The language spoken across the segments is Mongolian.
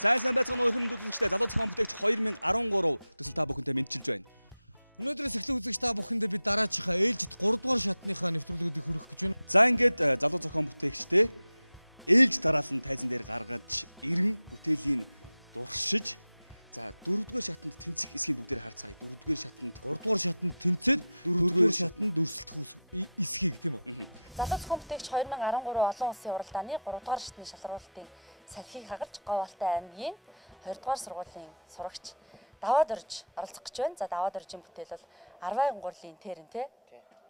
Сайн байцгаана уу хүмүүс үзэгчдээ залуу зохион бүтээгч 2013 төсөл та бүхэнтэй мэдчилж байна. Өнөөдрөөс эхлэн үзэгч та бүхэндээ бид дараачихаа ээлжид 3 дугаар шатныхаа нэвтрүүлгүүдийг хүргэх гэж байна. За ингээд залуу зохион бүтээгчтэй ээлж дараалан тайзан дээр гаргаж ирэн бүтээлийн дуршиж за 4-р шатанд тэнцэх эсгийг бүгдээр харцгаая. 4-р шатанд 3-р шатанд тэнцээд 4-р шатанд өрсөлдөх эсхийг тийм үү? Залуу зохион бүтээгч 2013 олон улсын уралдааны 3-р шатны шалралтын салхийг хагарч Говьалтай аймгийн 2-р сургуулийн сурагч даваад орж оролцох гэж байна. За даваад оржийн бүтээл бол Арвай гурлын тэрэнтэй.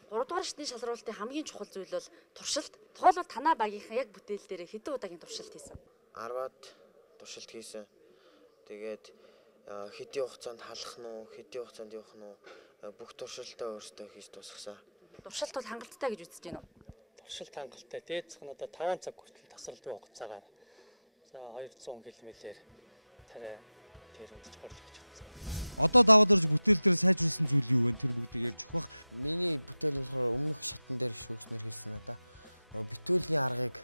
3-р шатны шалралтын хамгийн чухал зүйл бол туршилт. Тухайлбал танаа багийнхан яг бүтээл дээр хэдэн удаагийн туршилт хийсэн? 10-аад туршилт хийсэн. Тэгээд хэдийн хугацаанд халах нь уу, хэдийн хугацаанд явах нь уу бүх туршилтаа өөртөө хийж дуусгасан. Туршилт бол хангалттай гэж үзэж байна уу? Туршилт хангалттай. Дээд зах нь одоо 5 цаг хүртэл тасралтын хугацаагаар за 200 км-ээр тарай тэр үндж горж гэж байна. Одоо даваад орж бүтээл дээр сайжруулсан зүйл юу вэ? Тэр бүгдийг ярьж өгөх бах. Миний бүтээл болохоор өмнөх шатн дээр шүүгчнэр хийсэн одоо битүүлгийн аргыг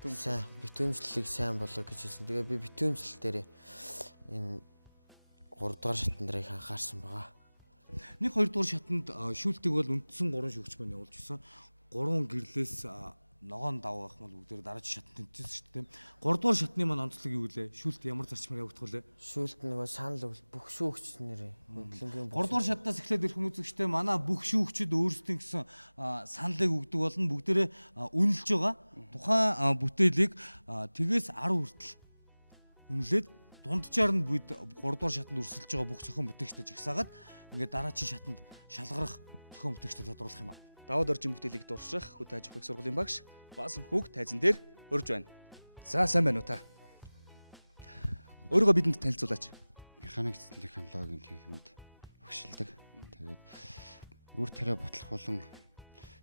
битүүмжлэлийг сайн болгох гэж хэлсэн. Тэгээ би битүүмжлэл дээр энэ 3-р шатн дээрийг анхаарсан байгаа. 1-2 дугаар шатнд шүүлтийг бол үндсэн 3 шүүгч маань явуулж гисэн. 3 гэрлээс ногоон давах мал бүгдээр дараагийн шатнд тэнцсэн шүү дээ. 3 дугаар шатны маань онцлог юу вэ? Шүүлт ямар зарчмаар явагдах вэ? Шүүлт нөгөө санал өгөл бүх шүүгч нэрээ хөдөлгөөний 3 дугаар шатнаас эхлээд ирэх хүмүүзэгчтэй манай бүх шүүгчид өөрсдийн гэсэн саналыг өгдөг болон бүгдээрээ үнэлж байгаа. Тухайн бүтээлийг тгээс 10 хүртэл үнэлээд дунджаар нь бид 3 дугаар шатанд өрсөлдөж байгаа бүх зохион бүтээгчтэй жагсаагаад ингээд дараагийн шатанд шалгарах зохион бүтээгчтэй тодруулах юм аа. Даваад оржийн бүтээлийг дурших хөдөө аж ахуйн сургуулийн багш Баасан хүүг тайзан дээр өрж байна. За сайн байна уу та? Өөрийгөө бидэнд танилцуулаач. Механик цэцэн технологийн тэнхимэд багшилдаг. Тэгээд үр тариа ботлох болон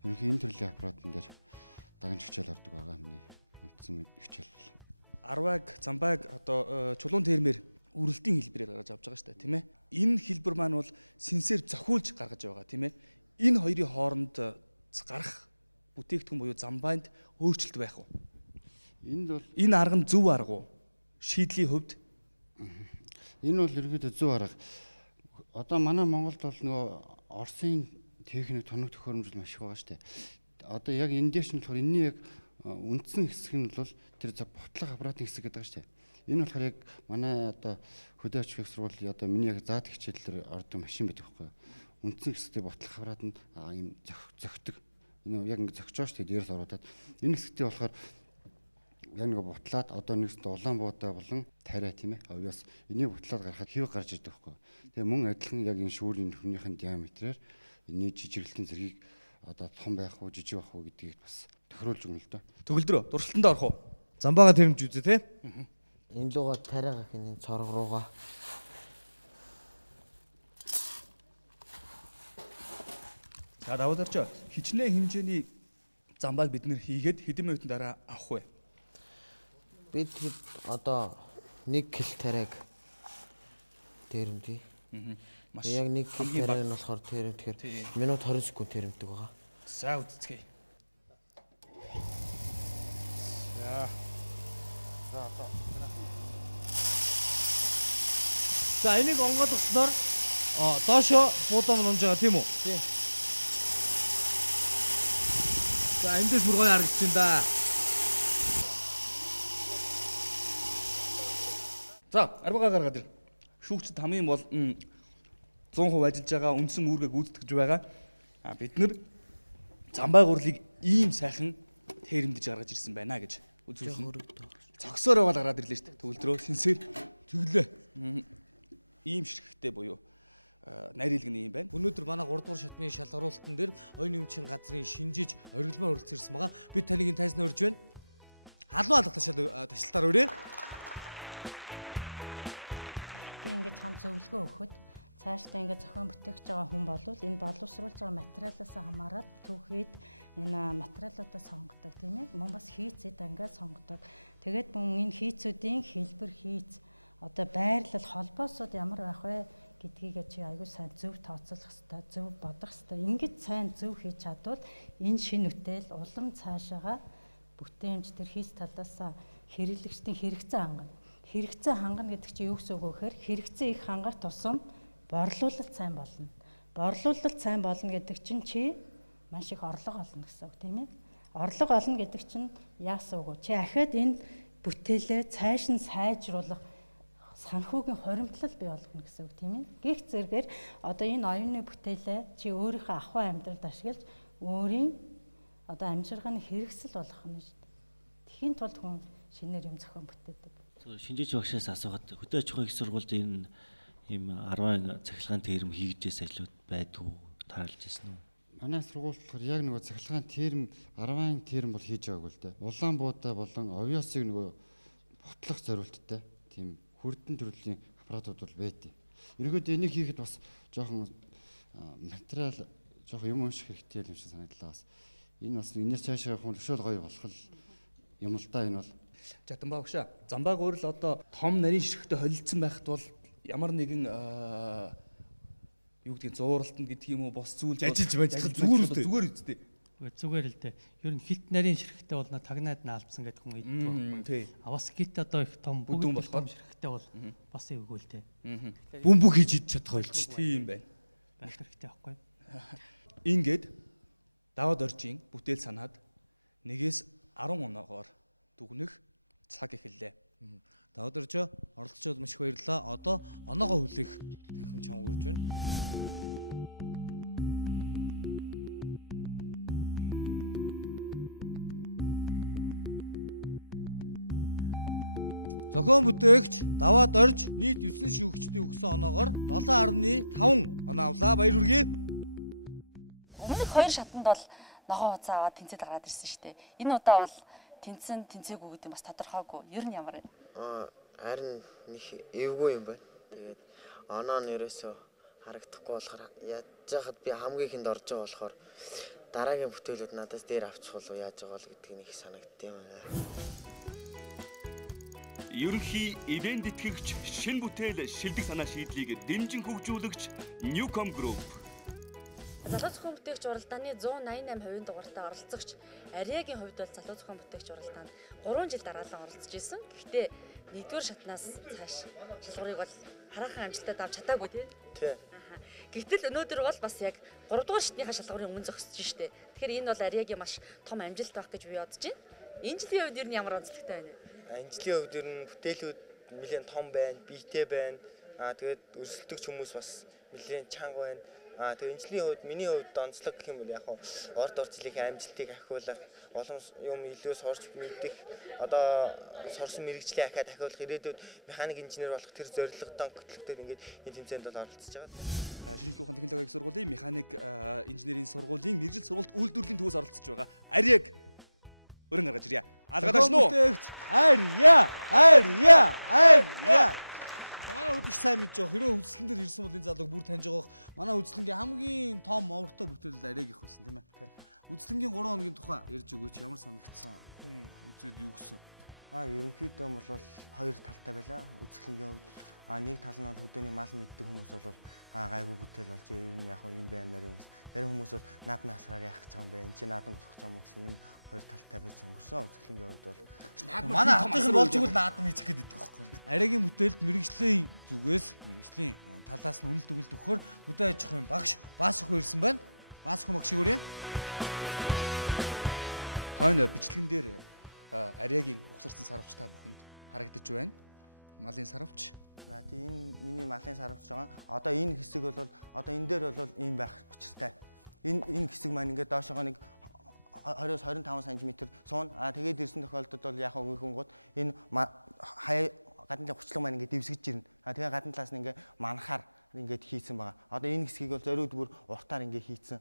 ерөнхий энэ төрлийн аппаратн дээр дагаж хичээл ордог байгаа миний үндсэн хичээл. Арвайг, замбайг одоо чулуун термээр үрэлтийн хэлбэрээр гаргаж авч байгаа шүү дээ, тийм ээ. Энэ хэлбэр маань бол сэнсээр зохиулж гаргаж байгаа, тийм ээ. Энэ хоёрын хооронд гарах бүтээгдэхүүн буюу замбайнд өөрчлөлт байх уу? Энэ арга нь зөв арга уу? Шийдлийн хувьд Энэ бол ерөөдөө зөв арга. Одоо манай Монголд бол нөгөө Оросын техник тоног төхөөрөмжл маш их байгаа шүү дээ. Одоо яг энэ дээр ч болохоор энэний яг үндсэн хэсэг нь бол тэр ботлох аппаратын хэсэг гэдэг шүү дээ. Энэ болохоор яг манай одоо хөдөө аж ахуйн сургуулийн одоо миний яг заад хичээлээр ордог машин байдаг байхгүй юу? Үндсэн хэсэгтээ ботлох аппарат нь ийм зөгтөг. Энэ яг ингэ зөгж байгаа шүү дээ дээрээс ороод. Энэ хэсэгтээ болохоор яг нэг бутлаад одоо нэгсд улаан буудаа болон тариа тийм ээ. Авьяас энийг бутлаад гарахад хэв гарч ирдэг байхгүй юу? Тэгээ мөн адилхан яг энэ шүүлийн нөхрийнхээ диаметрээр энэ жижиглэлтийн зэргийг одоо том байх уу жижиг байх уу гэдгийг бас тохируулж өгнө л дөө. төгөлдрөө дурсалтанд орох уу? Замбаага тэрэмж үзээ те. энэ луга тариага хин цорог руугаа За даваад орч хичнээн хэмжээний замбайг бид нэр хийгээд хэдэн минутын дараа авах вэ? бид одоо 1 кг тариаг тэрэмдээ. Маш яг 1 кг тариаг нь болохоор тэрэм тэгэхээр минут 20 секунд тэрэмдэг байгаа. За үзцгээе. За одоо За энийг онгойлгосноор доошо буудам унж байгаа тийм үү? Тийм. За эндээс бүр гоё харагдаж байна да. За арбагаа гаргаад ир. Шүүгчд хамгийн бол 100% ажиллаж байгаа үндсэн үүргээ гүйцэтгэж байгаа. Бид нэр замбай гурлыг ийм сайхан тэрэмдэж гаргаж ирсэн байна гэж үзүүлсэн. Цогсоор байгаа гараад ирлээ шүү дээ. Төгөлдрөө сэнсээр Тэглээ. ийм ширхэгтэй буюу найрилгын юм байна. Өнөөдөр манай 3 дугаар шатны шалгаруулалтан дээр оюун нэмчийн газрын шинжиж оргилмаа хүрэлцэн ирсэн байгаа. Бид таныг энэ тайзнаа урьж байна. Халуун алга ташлалтаар өрөө. Би ингээд том зөвлөгөө өгөхөд цаашдаа ингээд зохион бүтээгч байгаа хүн болвол энэ боловсруулж байгаа материалаас хамаарат түүхийд энэ материалуудаа сонгодог тийм ээ. Мөн бас хийцэд ингээд сонгодог. Тэгээд мөн энэ хийцүүдийн хэлбэр хийц одоо байрлал холбоосууд ямар байх вэ гэдгийг чи аягүй сайн зөв тооцоолох хэрэгтэй, зөв бодох хэрэгтэй. Ингээд сайн зөв хийж чадвал энэ шинэ үтэл улам цаашаага бүтээмж төр хийц талаас хэрэглэгчдийн хэрэгцээ хангана. Хэрэгцээ хангана гэдэг чинь юу гэсэн үг вэ гэхээр хэрэгцээ их хангах тусам борлуулалт сайн болно. Борлуулалт сайн болно гэдэг чинь чи маш их орлого олно гэсэн үг тийм ээ. Орлого олно гэдэг чинь яасан үг вэ? Чи ахаад энэ бүтээлээ цааш нь сайжруулах санхүүгийн хоримтлал бий болгоно гэсэн үг тийм ээ. Гэх зэргээр одоо энэ оюуны бүтээлээ чи өөрийнхөө ахуй амьдралд ашиглаж өөрийн одоо амжиргааны хэрэгсэл болгох нь шүү дээ. Тэхийн тулд хүн шинээр юм зохион бүтээдэг. Шинжээч багшаас асуугаад хөдөө аж ахуйн их сургуульд энэ ийм 10 цахилгаан терм хийгдээс ажлууд байдгүй таарлаж ирсэн үү? Манай сургуульд болохоор яг нөгөө цахилгаан терм 10 терм бол хийж байгаагүй л дээ. Улаанбуудаа болон овёсыг нөгөө бутлах зорилттой тийм хүрдэн төрлийн аппаратууд бол байдیں۔ Ерөнхийдөө энийг хийхэд бас жоохон материал жоохон юм унших хэрэгтэй юм шиг санагдлаа. Энэ бас энэс цаашаа явах хөшөөл гоё болох юм л да энэ бол. Жатанбаа багшаа. Замбааг өөр л одоо том нарийн ширхтээ холилдсон байхад бол ямар нэгэн юу гэдгийг зууралтанд гэдэг юм уу бос зүйл зүгээр үстэй. Зүгээр л дээ. Ер нь хилт нарийн ширхтээ бол тагнаад наалбсан гэдэг хүн идэх байхгүй. Авас хилт одоо их том бүгд болохоор ширхтээ бол бас эвгүй л дээ. Бөмбөг хийж идэж чадах ойлч тийм байна. Байх хэрэгтэй байхгүй. Ингээд даваад оржийн бүтээл санаад 1-10 оноогоор дүгнэх цаг эхэллээ. Даваад оржоо оролцоод маш их баярлалаа. Одоо оноогоо хүлээх танхим чам үрж байна. Зохион бүтээгч даваад орж нийт 9 шүүгчдийн өгсөн оноогоор 7.5 оноо авлаа. Баяр хүргэе. Өмнөх 2 шатанд бол ногоон хуцаа аваад тэнцээд гараад ирсэн шүү дээ. Энэ удаа бол тэнцээгүй гэдэг нь бас тодорхойгүй. Ер нь ямар вэ? Харин нэг эвгүй юм байна. Тэгээд оноо нь ерөөсөө харагдахгүй болохоор яаж яахад би хамгийн ихэнд орж байгаа болохоор дараагийн бүтээлүүд надаас дээр авчих болов яаж байгаа л гэдгийг нэг санагдтiin юм байна. Ерөнхий ивент итгэгч шинэ бүтээл шилдэг санаа шийдлийг дэмжин хөгжүүлэгч Newcom Group. Залуу зохион бүтээгч уралдааны 188% дугаартай оролцогч Ариагийн хувьд бол залуу зохион бүтээгч уралдаанд 3 жил дараалан оролцож исэн. Гэхдээ нэгдүгээр шатнаас цааш шалгуурыг бол хараахан амжилтад авч чадаагүй тий. Гэтэл өнөөдөр бол бас яг 3 дугаар шатныхаа шалгуурын өмнө зогсож штэ. Тэгэхээр энэ бол Ариагийн маш том амжилт байх гэж би бодож байна. Энэ жилийн хувьд ер нь ямар онцлогтой байна вэ? Энэ жилийн хувьд ер нь бүтээлүүд нэлээд том байна, биетэй байна. Тэгээд өрсөлдөгч хүмүүс бас нэлээд чанга байна. Тэгээ энэ жилийн хувьд миний хувьд онцлог гэх юм бол яг орд орчлынхаа амжилтыг ахиулах, олон юм илүү сурч мэдэх, одоо сурсан мэрэгжлийн ахаад ахиулах, ирээдүйд механик инженер болох тэр зорилготой хөтөлбөртөө ингээд энэ тэмцээнд бол оролцож байгаа. Шинжлэх ухааны технологийн сургуулийн механик инженерийн сургуулийн мэрэгжил сургалт үйлдвэрлэлийн төвөөс оролцож байгаа. Ариаг өрн гаргаж ирье. Алгадаш нуу. Арья. Манай хөдөлгч сайн мэдж байгаа. Хэрвээ үзлэн дээр ирсэн бол энэ залууг бүр таньж байгаа. Манай үзлэнгийн хамгийн том овртой бүтээл Ариаг их байсан тийм ээ. Үзлэнгийн 3 хоногийн тухай ярьж өгөөч. Ямар санагдсан? Хүн үзээд юу гэсэн? Ерөнхийдөө бол 2 талтай байлаа. Үзлэнгийн хувьд нэг тал нь бол хөдөөний мал мэддэг хүмүүс бол гайгүй бүтээл болж ер нь яг юм баймаар юм. Зарим хүмүүс бол наадмын асраар яах гэж байгаа юм бэ? Энд чинь наадам болох ч юм уу гэсэн энэ 2 талтай байж өнгөрсөн. Үзлэнгийн хувьд бол манай хатсан болж игэл наадам хийчих гээд байдаг байхгүй. Ариагийн бүтээлд мэрэгжлийн зүгээс мэрэгжлийн талаас нь үнэлт өгөлт өгөхөөр хөдөө аж ахуйн багш Баасах ирсэн байна. Баасах багшиг өрөө. Хойно бичлэгэн дээр Ариагийн угсарсан сарвч та бүхэнд харагдаж байна. Малын сарвч. Энэ миний малын сарвч байгаа. Одоо энэ хэсэг бол одоо энэ дээр бол ийм байх учиртай. Энэ хэсэг маань ингээд доошогоо нэг 20-25 см суун. Тэгээд ирсэн тохиолдолд бол яг үеийн гот энэ хаяа гадны хүчлэг маань ингээд дэвсгэж ирнэ. Тэгээ гадны талаас нь ингээд манахаар ингээд хийсэн байгаа. Одоо энэ хэсгийг бол зориуд бүр уртаар ингээд хийсэн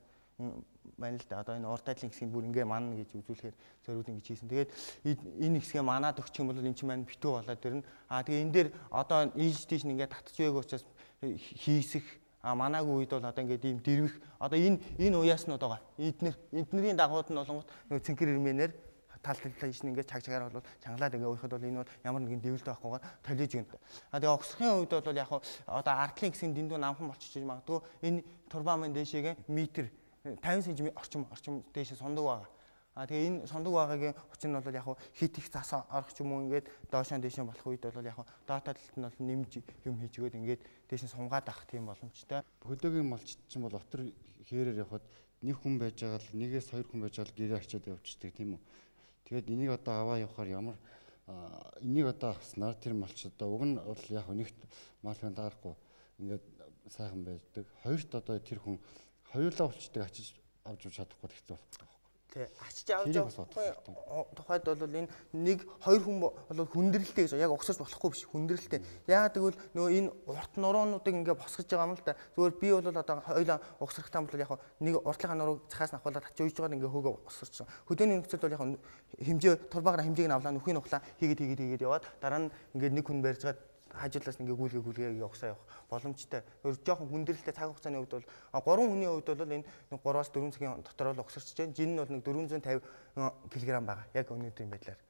байна л да. Одоо энэ урт талын хэсгийг бүр ингээд манна гэж үзүүлэхээр зориуд ингээд хийсэн. Тэгээд энэ хэсгээ манаад өгчих юм бол энэ чинь маань битүү болоод ирнэ. Тэгээ энэ дээр одоо ийж тийш ингээд татж байгааг учраас хийсэх манаагүй үед бол одоо ингээд ийм дэрвэх одоо энэ уяаснууд байгаа. Эднэрийн дагууд нь болонгот нөгөө цэнхэр ирмэнээр тал талж ингээд чагчгаар бол чангалаад ингээд уйхад бол энэ бол ямар нэгэн дэвлэлтэй байхгүйгээр толиж гэнэ. Тэгээ огсрохын үед бол яг одоо артлын гэсэн дэндүү намхан болчихж магадгүй энэ турбамын дээшээгээ метр 50 см орчим дээшээ сундаг байгаа. Тэгээ энэ сондог байгаагийн хүчин нь бол яг хит их зас орох ч юм уу ингээд доошоо дэшээ болох үед бол яг дата талд нь бол нэмж юм хийж өгөөд ингээд дэшээ сунгаад авах тийм боломжтой. Хөдөөгийн малч чинь бол отор хээрээр явхад нэг хүн байж байгаа л нэгээс хоёр хүн байж байгаа л гэрээ очиод явчихдаг тийм үү. Тэгээд энийг одоо аваа явахаар ямар энийг одоо авснаар тэр малч одоо уг нь бол яг нэгт малын даарахгүй ингээд сайхан байдаг. Хоёрт одоо тэр хүн хоёулаа болчдаг очиж авч чадахгүй хэцүү болох. Тэ ачиж авч тухайд бол энэ нэг хоёр хүн бол хүндрэлтэй гэж яг угсаж болохгүй биш хүндрэлтэй. Яагаад гэвэл нөгөө энэ урт нуруунуудыг ингээ босгож байгаа юм л да. Зүгээр би бол одоо хоёулаа угсрахтаа бол яг нэг уртлынхаа нурууг цахаас авахлаад ачиж уйж байгаа ингээ хөөгөө босгочихсон. Хөдөөний нөхцөл бол яг хэмжээ турбаагаараа хэмжээг нь авлаа нүхийн ухлаа хийгээд яваад дараа нь ингээ нэг хүн барьжгаад хажуулаас ингээ гүйлгээ явахсаа явах боломжтой. Өөр жоохон хүндрэлтэй цаг хугацааны хувьд бол 3 хүний хувьд бол энэ 3-аас 4 цагийн дотор л угсарч байна. Жин нь бол нэг 450 кг байгаа. Яг өнөөдрийн байдлаар.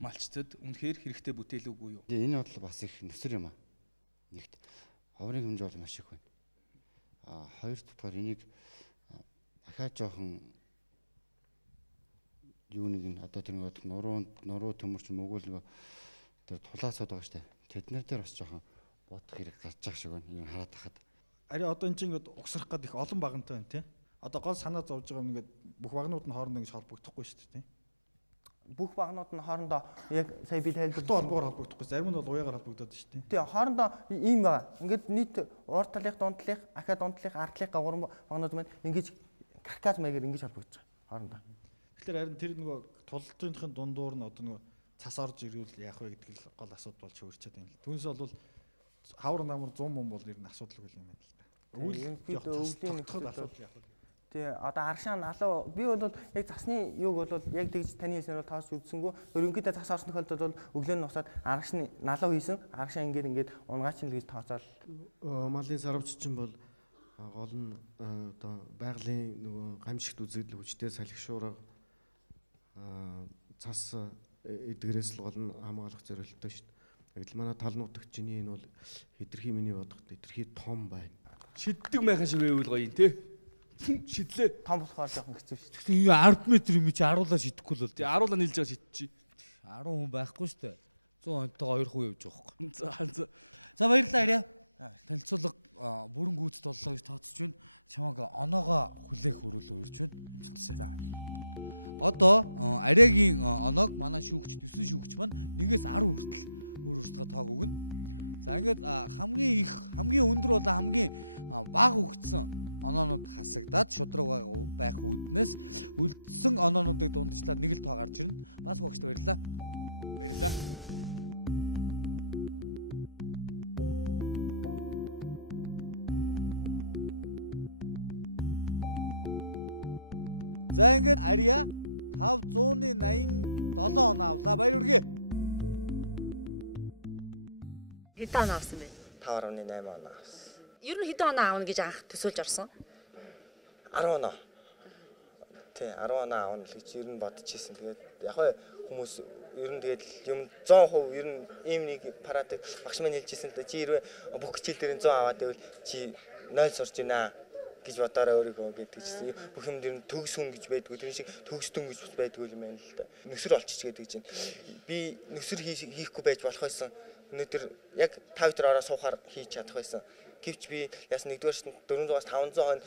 Малчтад үнэхээр хэрэгтэй бүтээл үгүй юу? Энэ бол бас их nëсөр юм аа. Нэгт ховрын хэмжээ бол маш их байна. Хоёр дахь энийг дахиад жоохон юу нэг нь одоо тэр нэг нуруу төмөрч мөгөөл нэг тэр тулаасаад байгаа штэ. Тэднэр дээр бас жоохон бодох хэрэг гарч байгаа шиг байна. Юм хараад тахад. Ари одоо эн чинь ингээд угсрах гээд их олон багантай байна тий. Одоо гол санаа зовж байгаа юм ингээд бүх багнууд нь хоорондоо ингэж холбогдохгүй шүү дээ тий. Бүх багнууд нь хоорондоо яг сая би тайлбарласан холбоогоор холбогдохгүй. Зарим нь бол уяагаар холбогдоод шүү дээ. Тий хоорондоо ийм байгаа. Ингээд нийт урд талынх, дунд талынх, ахаа дунд талынх, ард талынх гурван багнууд маань ингэж каркас маягаар ингэж холбогдож байгаа хоорондоо. Тэгэхээр харин тэр нөгөө тултынхын дундуур нь одоо нөгөө цас орж ирвэл яах вэ гэдэг л гол асуудал болж хөрчээд байна л. Түүнээс бол хавар намар 100 мөн бол ер нь асуудалгүй юм байна л да. Өвлийн асуудал яах вэ? Тий одоо аршаа налуу би бол яг засны юуг бол яг тэгж таны хэлснээр тоос үзсэнгүү ерөнхийдөө цас орсон тохиолдолд бол өглөө нь усаад аршны налуу хийсэн аршаа ингээд унгаач л гэж тооцоол малын сарвч чинь бол гол нь одоо байгалийн нөгөө гамшигт үзэгдэл хүчтэй салхишуурга цас эдгээрээс л гол нь хамгаалах зорилттой шүү дээ. Тэгэл манай тал нутагчны энэ бол хэтэрхий миний бодоход хэтэрхий том байна. Шиддэг майхан шиг байвал гоё юм те. Шидлээ. Том болохоор жоохон хэцүү шүү. Тэгсэн юу 10 м юм чи харуулаа шидэхгүй л бол. Тий харуулаа нийлж байгаа шидчих. 10 хүн байхгүй шүү дээ. 100 онтойгоо 2 хүн явж байгаа За байхгүй. За баярлалаа Ария. Танилцуулга бүрэн гүйцэд боллоо гэж тооцож байна. Чамаг оноогоо хүлээх өрөөлөө урьж байна. Амжилтсаа. За. Одоо Ариагийн оноог манай шүүгчд 9 шүүгч маань 1-ээс 10 хүртэл өөр өөртөө тоог өгнө. За ингээд хамгийн өндөр болоо хамгийн бага өгсөн оноонууд хасагдаад шудраг байх үүднээс үлдсэн оноонуудыг дундчлаад нэг л тоо гарч ирнэ. Бас багшд баярлалаа. Баярлалаа. За ингээд Ария 587 оноо авлаа. Баяр хүргэе. Хэдэн оноо авсан бэ? 5.8 оноо авсан. Ер нь хэдэн оноо аавна гэж анх төсөөлж орсон? 10 оноо. Тий 10 оноо аавна л гэж ер нь бодож ирсэн. Тэгээд яг хүмүүс ер нь тэгээд юм 100% ер нь ийм нэг парадыг багш маань хэлжсэн л да чи хэрвээ бүх хичээл дээр 100 аваад байвал чи 0 сурч байна гэж бодоорой өөрийгөө гэдэг чинь бүх юм дээр төгс хүн гэж байдгүй тэр шиг төгсдөн гэж байдгүй юм байна л да. Нөсөр олчих гэдэг чинь би нөсөр хийхгүй байж болох байсан. Өнөөдөр яг 5 литр ороо суухаар хийж чадах байсан. Гэвч би яасан нэгдүгээр шатнд 400-аас 500 хон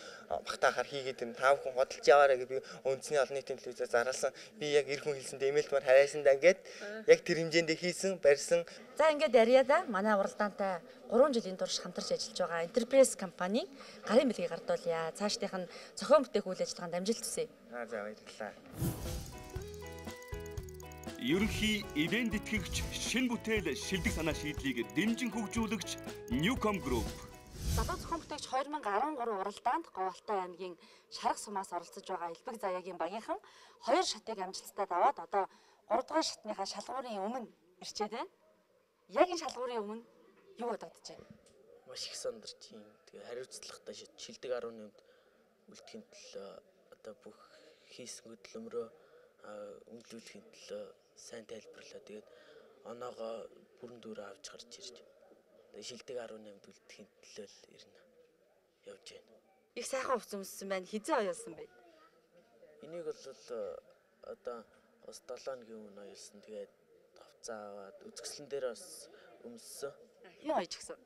багтаахаар хийгээд энэ 5 хүн хөдөлж яваарэ гэж би үндэсний олон нийтийн телевизээр зарласан. Би яг эр хүн хэлсэндээ имэйлтмаар харайсандаа ингээд яг тэр хэмжээнд хийсэн, барьсан. За ингээд Ариада манай уралдаантай 3 жилийн турш хамтарч ажиллаж байгаа Enterprise компани гарын бэлгийг гардуулъя. Цаашдынх нь зохион бүтээх үйл ажиллагаанд амжилт хүсье. За баярлалаа. Ерөнхий ивент тэтгэгч, шинэ бүтээл, шилдэг санаа шийдлийг дэмжин хөгжүүлэгч Newcom Group. Залуу зохион бүтээгч 2013 уралдаанд Говьалтай аймгийн Шарах сумаас оролцож байгаа Элбэг Заяагийн багийнхан 2 шатыг амжилттай даваад одоо 3 дугаар шатныхаа шалгуурын өмнө ирчээд байна. Яг энэ шалгуурын өмнө юу бодогдож байна? Маш их сандарч юм. Тэгээ хариуцлагатай шилдэг 18-нд үлдэхийн төлөө одоо бүх хийсэн хөдөлмөрөө үнэлүүлэхийн төлөө сайн тайлбарлаа. Тэгээд оноогоо бүрэн дүүрээ авч гарч ирж шилдэг 18-нд үлдэхийн төлөө л ирнэ. Явж байна. Их сайхан хувцас өмссөн байна. Хизээ оёолсон бэ? Энийг бол одоо бас 7 өдрийн өмнө ойлсон. Тэгээд хувцас аваад үзэсгэлэн дээр бас өмссөн. Хин ойж гисэн.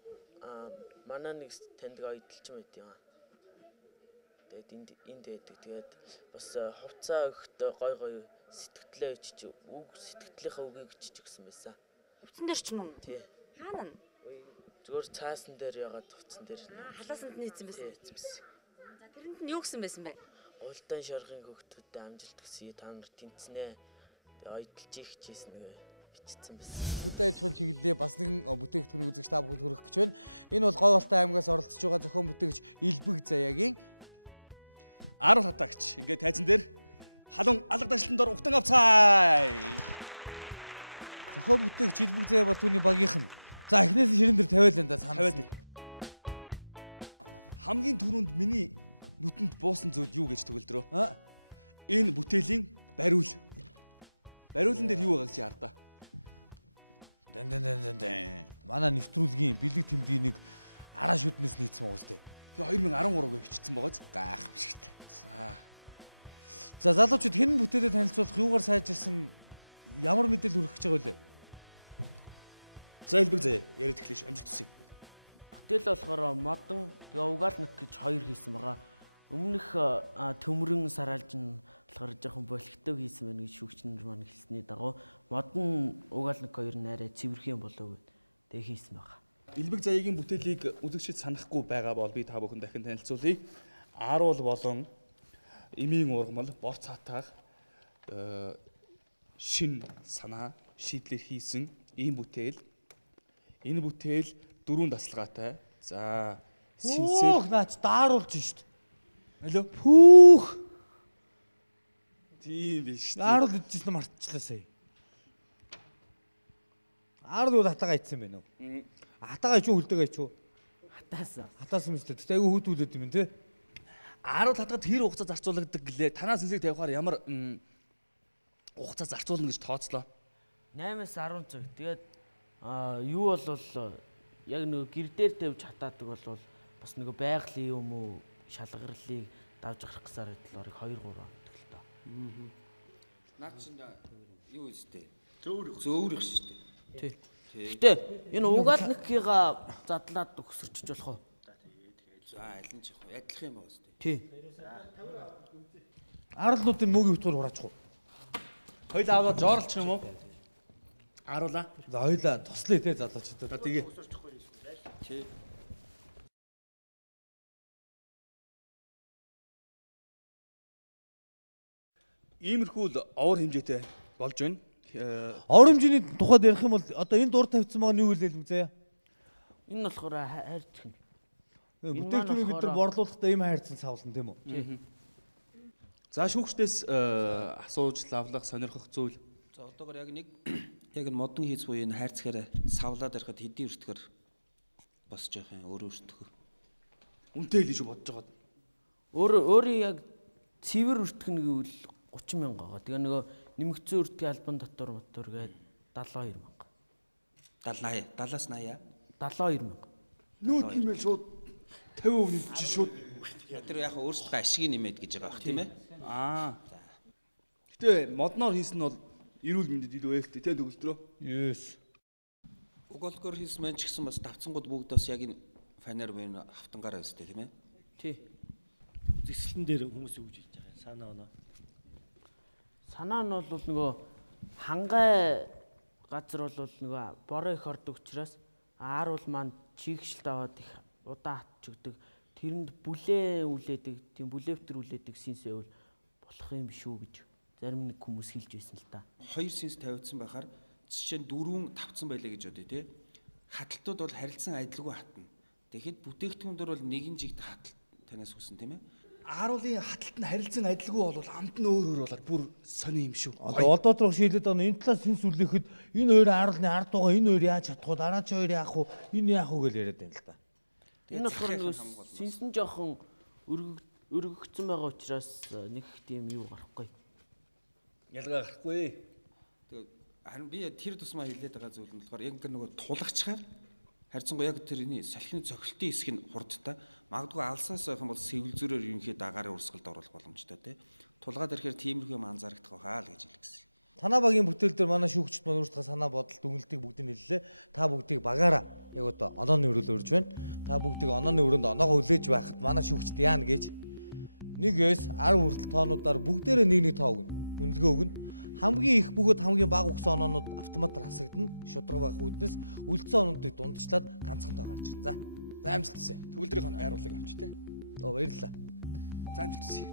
Манай нэг таньдаг ойдолч юм байт юм. Тэгээд энд байдаг. Тэгээд бас хувцас өгөхдөө гой сэтгэлээ өчч үг сэтгэлийнхаа үгийг өчч гисэн байсан. Хувцсан дээр ч юм уу? Тий. Хаана нь? Зүгээр цаасан дээр ягаад хувцсан дээр. Халаасанд нийцсэн байсан. За тэрэнд нь юу гэсэн байсан бэ? Улдаан шаргын хөгтөдөө амжилт гэсэн та нар тэнцэнэ. Тэгээд ойдолж их хийсэн нэг бичсэн байсан. Хөдөө аж ахуйн чиглэлээ бас нэгэн бүтээгдэхүүн үзэгч та бүхэнд хүргэх гэж байна. Энэ бол Говьалтай аймгаас оролцож байгаа зохион бүтээгч Илбэг Заяагийн 10 хатагч ингээд тайзан дээр халуун алга ташлан дор угтан авцгаая. Зохион бүтээгч Илбэг Заяа бол түүний багийнхан. За эхнээс ширэн дээр тавиал энэ да санаад. Хамгийн түрүүнд миний нүдэнд буусан зүйл юу гэж төгөлдрөө? Энэ бүтээлийн бариул. Бариулан дээр юу байгаа гэж яардаа. Дан. Манай нэвтрүүлгийн бэлэг тэмдгийн нэг араа шүднээс нийцсэн байгаа үстэй. Тэгээ 2013-г бичсэн байгааз гайхамшигтай. За залуучууд хэн бүтээлээ танилцуулах юугаар сайжирсан ямар мэдээлэл хүргэх гэж байгаа вэ? За Илбэг Заяа яриад эхлэш амжилт хүсье. Бүтээл болохоор модон тэгээ угаалнах гэж 2 хийсэн байгаа. Өмнөх төмрөн саралжин болохоор жоохон болохтой хийсэн байна гэж шүүгчнэр маань хэлсний дагуу модон угаалнах 2 нэрэ цэвэрхэн болов гэд тэг хийсэн байгаа. Илбэг Заяагийн бүтээлийг үзэгчид санахгүй байгаа бол би та бүхэн дахин танилцуулъя. Аруул болон эмийн ургамал бор цаатаах шин санаа шийдлэр хийсэн ийм бүтээл. Энэ бүтээл 4 дасгалгаатай. За синсээр наач дааруулж шít. Алөө. Пүүх. Тийм биш. Дааруул идчихсэн мартчихлаа сая. Ааруул хатагаа ицсэн байна уу? Хатагаа ичүү хөлдөг ичүү. Хатаасан мэт. Тэгтээ айгүй хүйдүүлээд юм те. Ааруул хатгаад тэр хугацаа зарцуулагддаг гэлээ. Танаас сэнсэг тавихаар ямар хугацаа зарцуулна гэж тооцлоо. 8-аас 10 цаг. Тэгээд юу болвол яг нөгөө гэр дээр тавьж хатаадаг бол бас нөгөө байгалийн юм уу шалгарлыг давж гарах гэсэн бодлоор 2-3 хоног л тоо. Наад чинь юу үстэй? Зөөврөх шүү дээ. Тий. Гэтэ энэ угаалнахыгаа задлаад өгсөрчж болох уу? За аль нь ч яг адилхан юм байна үстэй. Тий. Арлуудын мөгийн утгаар хураачих уу? Хоёул аваад жоорлчих юм уу? Аруулаа. За хоёлаа туслая те залуучуудад. За тэгээ. Тий. Иймэрхүү л овор хэмжээтэй болж байна. Овор хэмжээний тухайд ярих юм бол одоо энэ дур тавьсан байгаа нь юу вэ Илбэг Заяа? Энэ болохоор хайрцаг нь. Бүтээгдэхүүнийг бид нар борлуулахдаа ийм хайрцаг савлан тийм үү? За шүүгчдээс асууж лавлах сонирхох зүйл. За одоогор яг энэ модон хийц буюу энэ хайрцгаар савлаад ярихад хэдийн өртгөр босч явах юм өөрөө өртгөх. Үнтэй л гэж бодож байгаа. Өөрөө яг цэвэр өртгөх нь гэвэл 30,000 байгаа. Тэгээ нөгөө нэмэгдсэн өртгийн албан дотор мотор гээд 72,000. 70-аас 80. 72,000. Нүүт нэмэл шууд 50% нэмчих шууд. Тэр яг өөрсдөө ашиг нэмээд гэж байгаа бах тийм ээ. Гэтэ модноор хийсэн нь бол эрүүл мэндэд илүү ээлтэй тийм төгөлдрөө. Yes. Угаалгаар хийсэн мэн ч гэсэн бас давцсангууд бүгд бас яг энэ фанер буюу хавтангаар байстай тийм ээ. Тий. Зэсгэлэн дээр хүмүүс юу гэж хэлж байгаа юм санаа оноо. Санаа нь бол нөгөө хангай газар бол нөгөө бороо их ордог учраас ааруул маань чигшэлт аваад их удаан хатчихдаг. Тэрэнд бүлээ үлээдэг, тийм бүлээвтер үлээдэг синсээ бол болох юм биш үү гэж зарим нэг хүмүүс хэлж байсан л та. 2 синс тавьдсан байхаар жишээ нь 4 тавцсан байлаа гэж бодъё тий. Хаталтууд бол харилцан адилгүй хатна. Тэгэхэд бүтээгдэхүүн дээр бол нэгэн жигт хаталт танаас үсэн тийм ээ. Ааруулын хаталт нь харилцан адилгүй бол амт нь өөр болоод бүр сони юм шүү. Одоо одоодрог шийдээд байгаа энэ талаас синс үлээхэд энэ хоёр ааруулны ард байгаа энэ хоёр яаж чадах вэ? Дараа ч хоёр яах вэ? Энэ яах вэ гэж яриад байна л да. Энэ болохоор нэг синсэн жоохон өргөгдсөн байгаа учраас нэг их тийм юу гарахгүй. Ялгаа гарахгүй. Тэгээд харин би тэр тусмаа хэлээд байгаа зүйл нь болохоор яг тэр нөгөө тулгачаар Харьцангуй яг тэрний салхины цохилтын хэсэг нь хурдтай. Магадгүй алсаас байх юм бол сэвэлзүүрээр ерөнхий дагаарын урсгалд оруулах боломжтой тий. Тулгаад ирэхээр тиймэрхүү юм анзаарагдах байхаа л гэж хэлсэн. Танаа багийн бүтээл дээр манай шүүгчд маань өөрсдөө санаа бодолд үнэлтийг бүгдийг хэллээ. Та бүгдийг багаараа яг одоо онооны өрөөл өрж байна. Та бүгдийг онооны өрөөнд оноогоо хүлээж байхад манай шүүгчд яана гэж 1-10 хүртэл тоонуудаар бүгдээрээ нэг тоо өгнө. Үнэлгээ өгнө. Хамгийн их бөгөөд хамгийн бага өгсөн оноонууд автоматар хасагдана. Шудраг байх үүднээс үлдсэн оноонуудыг дундчлаад ганцхан тоо гарч ирнэ. За амжилт хүсье. Төгөлдрийн айруулгыг авч тий. Баярлалаа. За амжилт хүсье.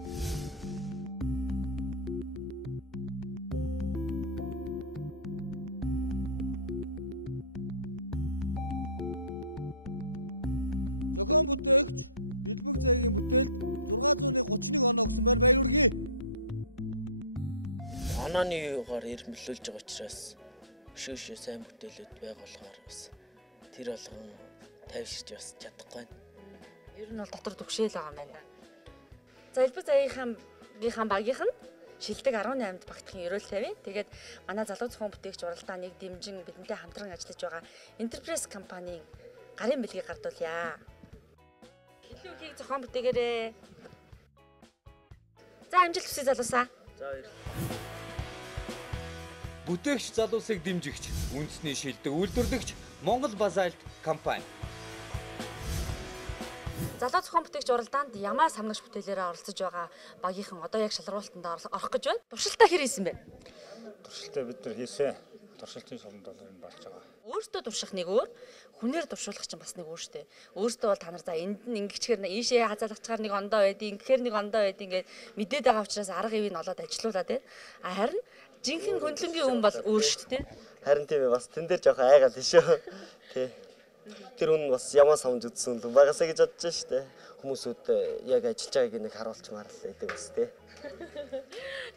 Зохион бүтээгч Билбэг зайгийн бүтээлд 631 оноо өгсөн байна. Баяр хүргэе. Онооны юугаар ирмэлүүлж байгаа учраас өшөөшөө сайн бүтээлүүд байгаа болохоор бас тэр болгон тайвширч бас чадахгүй байна. Ер нь бол дотор төгшөөл байгаа юм байна. За Билбэг зайгийн багийнх нь шилдэг 18-д багтахын ерөөл тавь. Тэгээд манай залуу зохион бүтээгч уралдааныг дэмжин бидэнтэй хамтран ажиллаж байгаа Enterprise компанийн гарын бэлгийг гардуулъя. Илүү ихийг зохион бүтээгээрээ. За амжилт хүсье залуусаа. За баярлалаа. Бүтээгч залуусыг дэмжигч, үндэсний шилдэг үйлдвэрлэгч Монгол Базальт компани. Залуу зохион бүтээгч уралдаанд ямаа самнагч бүтээлээрээ оролцож байгаа багийнхан одоо яг шалралтанд орох гэж байна. Туршилтаа хэр хийсэн бэ? Туршилтаа бид нар хийсэн. Туршилтын сумд бол энэ болж байгаа. Өөртөө турших нэг өөр, хүнээр туршуулах чинь бас нэг өөр штэ. Өөртөө бол та нар за энд нь ингэчгээр ийшээ хазаалгачаар нэг ондоо байдیں۔ Ингэхээр нэг ондоо байдیں۔ Ингээд мэдээд байгаа учраас арга ивийг олоод ажилуулаад байна. А харин жинхэнэ хөндлөнгийн хүн бол өөр штэ. Харин тийм ээ бас тэн дээр жоох айгаал тийшөө. Тий. Тэр хүн бас ямаа самж үзсэн л байгаасаа гэж бодож штэ. Хүмүүсүүд яг ажиллаж байгааг нэг харуулчмаар л байдаг бас тий.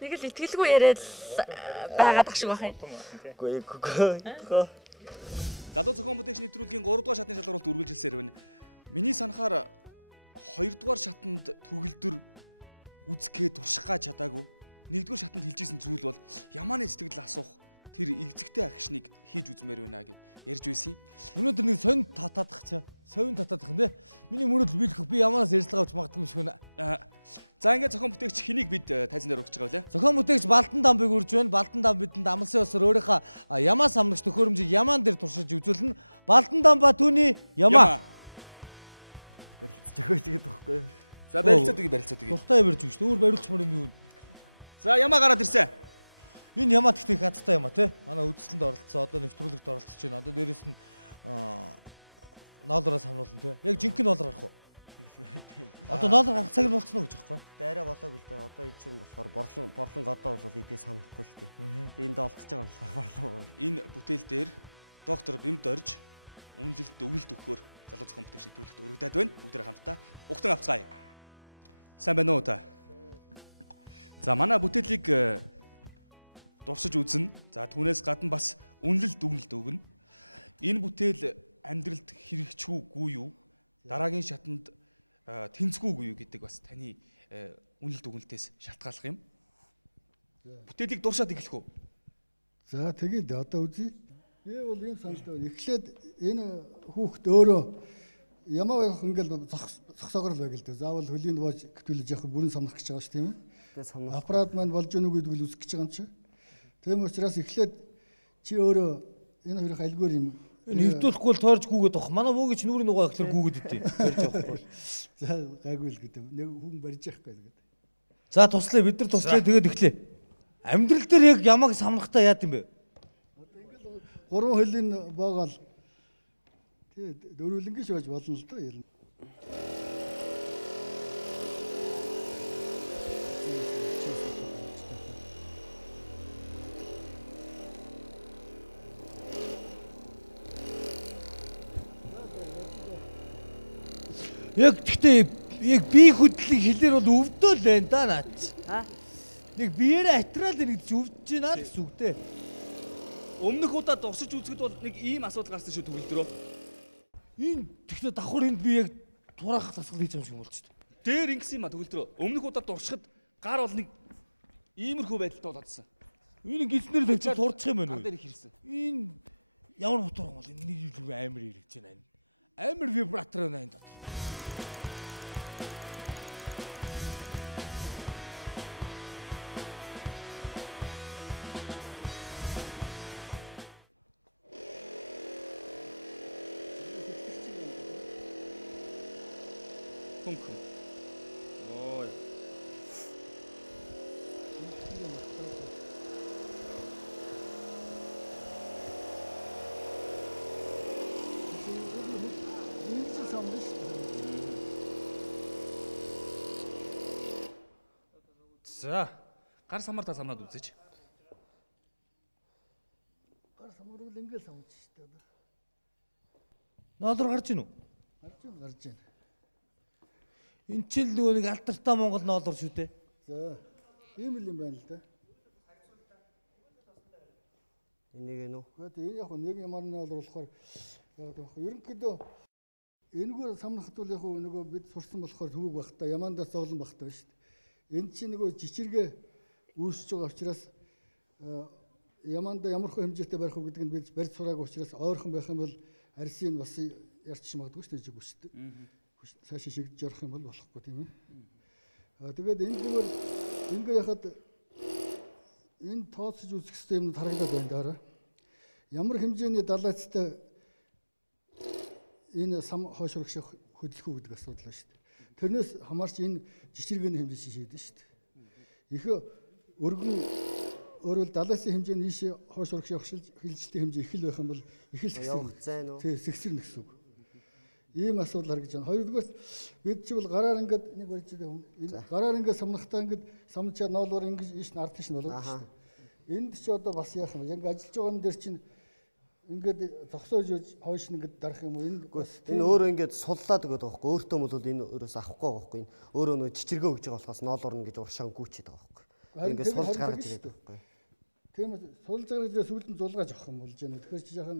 Нэг л итгэлгүй яриад байгаад ах шиг байна. Үгүй. Залуу зохион бүтээгч нэвтрүүлгийн 3 дугаар шатны шалгуулалт үргэлжилсээр байна. Миний санахаар 2 дугаар шатанд төгөлдөр үзэхээ турших га чадаагүй. 1 дугаар шатанд хэлжсэн зүйл бол ямааны сэтгэл асуух тэр игзэгтэй агшныг хийж үзмээр байна гэд ярьж байсан. Өнөөдөр нэг сонь татаадах чаа. Совин татаадах нэ. Миний мөрөд биелэх би ямаанаас ярьцлага авч магадгүй юм шиг байна. За ингээд зохион бүтээгч хэнийг бид тайзан дээр өгч байгаа вэ? Зохион бүтээгч Балдан дамбыг урьж байна. Балдан дам бидэнд амлсан ёсоор өөрийнхөө ямаа самнагч төхөөрөмжийг ямаан дээр туршиж үзүүлнэ. Балдан дам ба түүний ямаа. Барилцаж өгөөч гэдэг байхгүй юу? За барилцаад үгүй барилцаад үгүй. Дуртай барьж өгч. Өөр бариулчмаар юм юу? За ямаа гараад ирсэн. Энэ ямаа тэгтээ их хацтай ямаа те. Манай үдсэлэнд оролцсон. Одоо нэвтрүүлэгт оролцож байна. Одоо дээрэс нь ноолроос хамруулна те. Яг жинхэнэ ноолроор гарах уу? Одоо ноолроор гарах цаг нь болцсон уу гэж байхгүй? Дайраа болоог л дээ. Одоо энэ чинь болохоор борлон годоо бол эдээс хамдахгүй шүү дээ. Энд олдож байгаа нь борлон. Энэ бүтээл дээр доктор Бэмд орж үнэлэлт өгнөлт өгөхөөр залуу зохион бүтээгч нэвтрүүлэгт өргөдөд байна. Бүгдээрээ хамтдаа угтан авцгаая. Сайн байна уу та? За манай бүтээлийг дурсаж үзнэ. За түүнээс гадна бас үнэлэлт өгнөлт өгнө. Энэ бүтээл амьдралд хэрэгжихүүгүй юу? Дараагийн шатанд тэнцвүүгүй юу гэдэг бас таны үнэлэлт өгнөлтөөс шалтгааллах юм. Бүтээлийг дуршаад эхлэх үү? За тэгээд одоо үзье. Би бол ийм саналтай байна. Эхлээд энэ хүүхд өөрөө ямаа байх ингээл зогсоогоор л байг л дээ. Заавал хөлийн боож гэтүүлж явах бүрэн самнах гэж байгаа ш тийм ээ. Аппарат маань болж өгнө гэдэг нь үсгэж байгаа юм чи. Тийм учраас эхлээд чи өөрөө энэ хоёрын альгоор юм. Энэ хөвдүүлэхгүй бол тойрч гүгээд авах. Манай мөөгийн нүрийн нугаа ихлэр гүгээд идэв. Барьж авахгүй. За гайгүй л гэдэг. Нэг хүн барьж явахгүй л гэдэг. За туслая бид нар туслая тэгээд эхлэе. Амьдрал дээр яг ямааг самнахтаа яад юм бэ? Гурван хөлийн боогаал тэгээд дөрвөлнгийн шоож болно л доо ярина. Яг гэхдээ яг би хөдлөлийн хэлээр бол өвдөөл байна да наач. Нэг биеэрээ атрал нэг зүвдэж байна л гэсэн үг дээ. Өмнөх удаа дурсаж үзэхэд бол нэг ийм асуудал гарсан шүү төгөлдрөө. Энэ тэгэхээр давхар энд би яг тураах засгал хийж байгаа юм шиг болж байна. Дээр ингэсэн юм а төгөлдрөө. Өмнөх удаа дуршихад гар бол нэг иймэрхүү байдалтай болоодсэн. Энэ гиснэр тавьчих турчих юм байна уу? Гар дээр их ирсэн. Энэ ямар мотор юм бол энэ нэг юм амар хэрэгж байна. амар вибратор байна энэ дотор. Хөнгөн. Оо. За, гар самар та самнаад үзээч. Гар самар бол ингээл самж шүү дээ. Ноолор гарч ийн үү? Гарч байна. Энд ч л нөгөө нэг алдартай Монгол ноолор шүү дээ. За, ийм л юм байна л да. Энийг нөө. Тэгээд энэ яг нэг ямар ноолор болохоор ерөнхийдөө энэгээр самнахт бол яг нөгөө бид сурсан болохоор төвөг байх та ямандаас зовлон байх та шүү дээ. Энд чинь нөгөө жичиргээ үүсэж байгаа учраас яманда ямар хөө хэмжээтэй барих уу гэдэг нь бид барьж сураагүй учраас ойрхон байх юм бол арсын бас ярьчих магадгүй шүү дээ жиг шүү дээ. Цааш шигдэж явах юм бол болохгүй тийм ээ. Тэгээд энэ зүгээр ингээ яхад энэ тооцож үзэх хэрэгтэй юмд харагдаад байна дараа. Ямар хэмжээний далайцтай энэ сам хойш урагшаа хөдлөх үү гэдэг асуудал байна шүү дээ. Тэрнээс хамаарч энэ жичиргээний хэмжээ шийдэн шүү дээ. Их өргөн өөрөөр далайцын хэмжээ нь ийшээ хойш урагшаа хилжилтийн хэмжээ их л байх юм бол их л сэгсэрнэ гэсэн үг. Ийм асуудал харагдаж байна. Хоёрдугаар бид чи бол гараар ингээд нэг барьж байгаа. Гараар ингээд самнахтаа ингээд самчаа ноолоор ингээд ийш нь ард тийш нь болоод шүү дээ. Энд чи одоо бас яах юм. Яг ажиллаж байгаа нь дээр чинь ингээд зогсоож хойш нь ингээд дарах юм уу? Энэ өөрөө ингээд суллаад өгöd байгаа байхгүй. Өөртөө бол энэ өөрөөс авахгүй байгаа байхгүй. Өөрөө нөө чичиргээ өгж байгаа болохоос ноолоор нь гэж уршаан гүйчээд байгаа байхгүй. Ингээд сулж гаргаж ирээд байхгүй. Тийм сулж гаргаж сүүлд нь зулгааж авах юм болж байна. Тэгэхээр чи яхан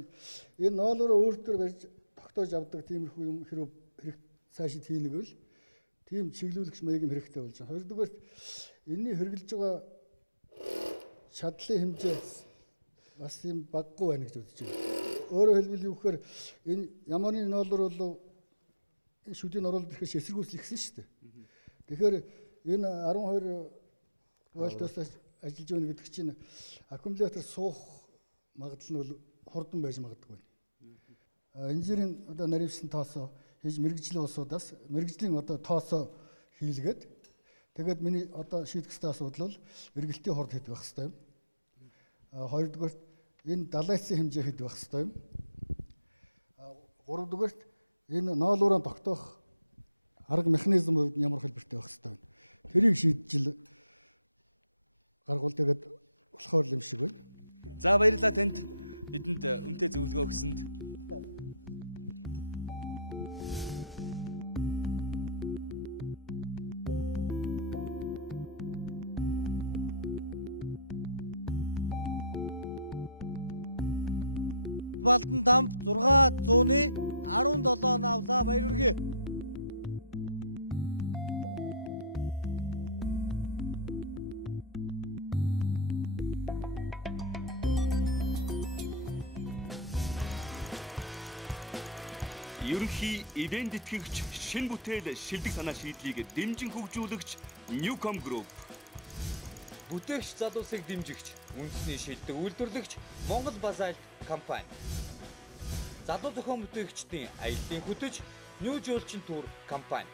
энэ ноолороо өөртөө барьж тогтоож авдаг тиймэрхүү юм хэрэг цаашид хийнэг бол тийм чиглүүлэгч маяг юм хэрэгтэй болж байна. Хоёрдугаарт энэний хэрэгжилж байгаа шадлын хэмжээ бас юм баггүй байна гэж үзэж байна. Өөрөөр хэлбэл юу гэхээр энэ ямарны ноолор бол энэ шүдийн оруулалт ихээр эсэргүүцэл ихсэн шүү дээ. Тэгэхээр энэ 12 вольтоос ажиллаж байна гэдэг чинь аккумулятор суух магадлал нь бол хурдан байж магадгүй байна. Инженерийн одоо наривсан тоосоо хийж мэрэгжлийн улсуудаас мэрэгжлийн одоо тоосоо хийлгээд тэгээд миний одоо шийдэх ёстой асуудал бол эргэлтийн хурд хэд байх ёстой юм. Хоёрдугаар энэ далайцын хэмжээ хэд байх ёстой юм. Гуравдугаар энэ ноолуураа тогтоох арга механизмууд ямар хэлбэртэй байх ёстой юм. Тэрийг шийдэж гаргуул тэгээд болохоор юм шиг байна. За баярлалаа танд бидэнд үнэтэй зөвлөгөө өгсөнд. Балдан дамп 600-ны 17 авлаа баяр хүргэе. Ерөнхий ивент тэтгэгч шинэ бүтээл шилдэг санаа шийдлийг дэмжин хөгжүүлэгч Newcom Group. Бүтээгч залуусыг дэмжигч, үндэсний шилдэг үйлдвэрлэгч Монгол Базальт компани. Залуу зохион бүтээгчдийн аяллаа хөтөж New Jolchin Tour компани.